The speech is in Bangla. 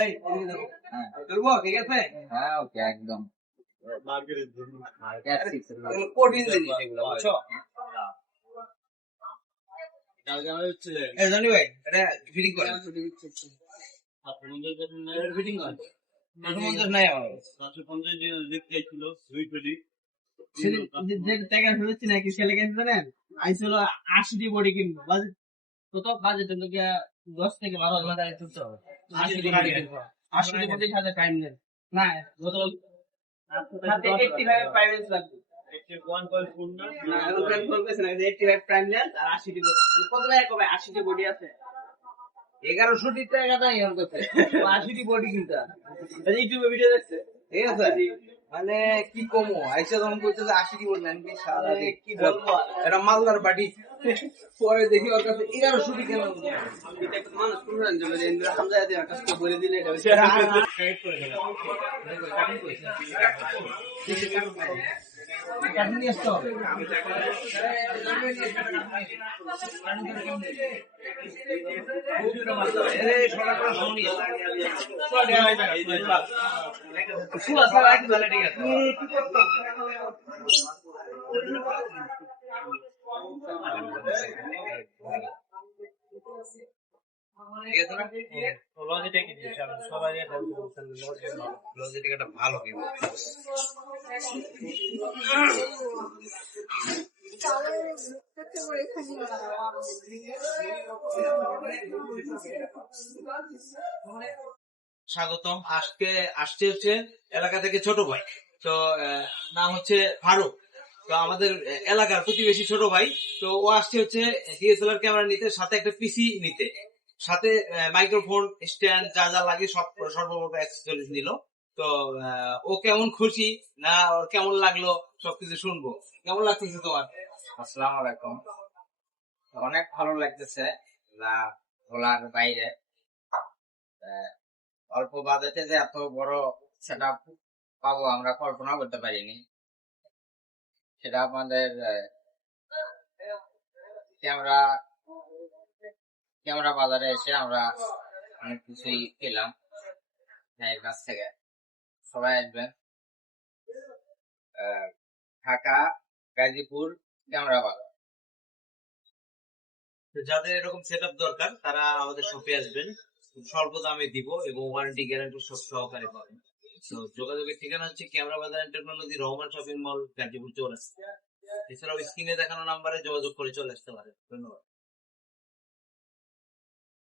এই এদিকে দেখো। করবো ঠিক আছে? হ্যাঁ ওকে একদম এগুলো কঠিন জিনিস এগুলো বুঝছো? এই জনি ভাই এটা ফিটিং করে ফিটিং করে 50 নাই আমার যে টাকা হচ্ছে না কি ছেলে গেছে জানেন আইছিল 80 বডি কিনবো কত বাজেট হলো গিয়া 10 থেকে 12 টাকা তুলতে হবে 80 বডি কিনবো 80 বডি সাথে টাইম নেই না গত সাথে 85 প্রাইস লাগবে 81.4 না ওখানে বলতেছ না 85 প্রাইম লেন্স আর 80 টি বডি কত টাকা কমে 80 টি বডি আছে 1100 টাকা দাম এর কাছে 80 টি বডি কিনতা ইউটিউবে ভিডিও দেখছে ঠিক আছে মানে কি কমো আইসা যখন কইতেছে 80 টি বললেন কি সারা কি বলবো এটা মালদার বাড়ি পরে দেখি ওর কাছে 1100 টি কেন এটা একটু মানুষ শুনলেন যে ইন্দ্র হামজা দিয়ে কাজ করে বলে দিলে এটা সাইড করে গেল কাটিং নিয়ে আসতে হবে এই সরাসরি শুনি পুরা সারা একটু ভালো ঠিক আছে কি করতে ভালো স্বাগতম আজকে আসছে হচ্ছে এলাকা থেকে ছোট ভাই তো নাম হচ্ছে ফারুক তো আমাদের এলাকার প্রতিবেশী ছোট ভাই তো ও আসছে হচ্ছে ডিএসএলআর ক্যামেরা নিতে সাথে একটা পিসি নিতে সাথে মাইক্রোফোন স্ট্যান্ড যা যা লাগে সব সর্বপ্রথম অ্যাক্সেসরিজ নিল তো ও কেমন খুশি না ওর কেমন লাগলো সবকিছু শুনবো কেমন লাগতেছে তোমার আসসালামু আলাইকুম অনেক ভালো লাগতেছে ভোলার বাইরে অল্প বাজেটে যে এত বড় সেটআপ পাবো আমরা কল্পনা করতে পারিনি সেটা আমাদের ক্যামেরা বাজারে এসে আমরা অনেক কিছুই পেলাম এর কাছ থেকে সবাই আসবেন ঢাকা গাজীপুর ক্যামেরা বাজার যাদের এরকম সেটআপ দরকার তারা আমাদের শপে আসবেন স্বল্প দামে দিব এবং ওয়ারেন্টি গ্যারান্টি সব সহকারে পাবেন তো যোগাযোগের ঠিকানা হচ্ছে camera bazaar and technology Rahman shopping mall Gazipur Chowrasta এছাড়াও স্ক্রিনে দেখানো নাম্বারে যোগাযোগ করে চলে আসতে পারেন ধন্যবাদ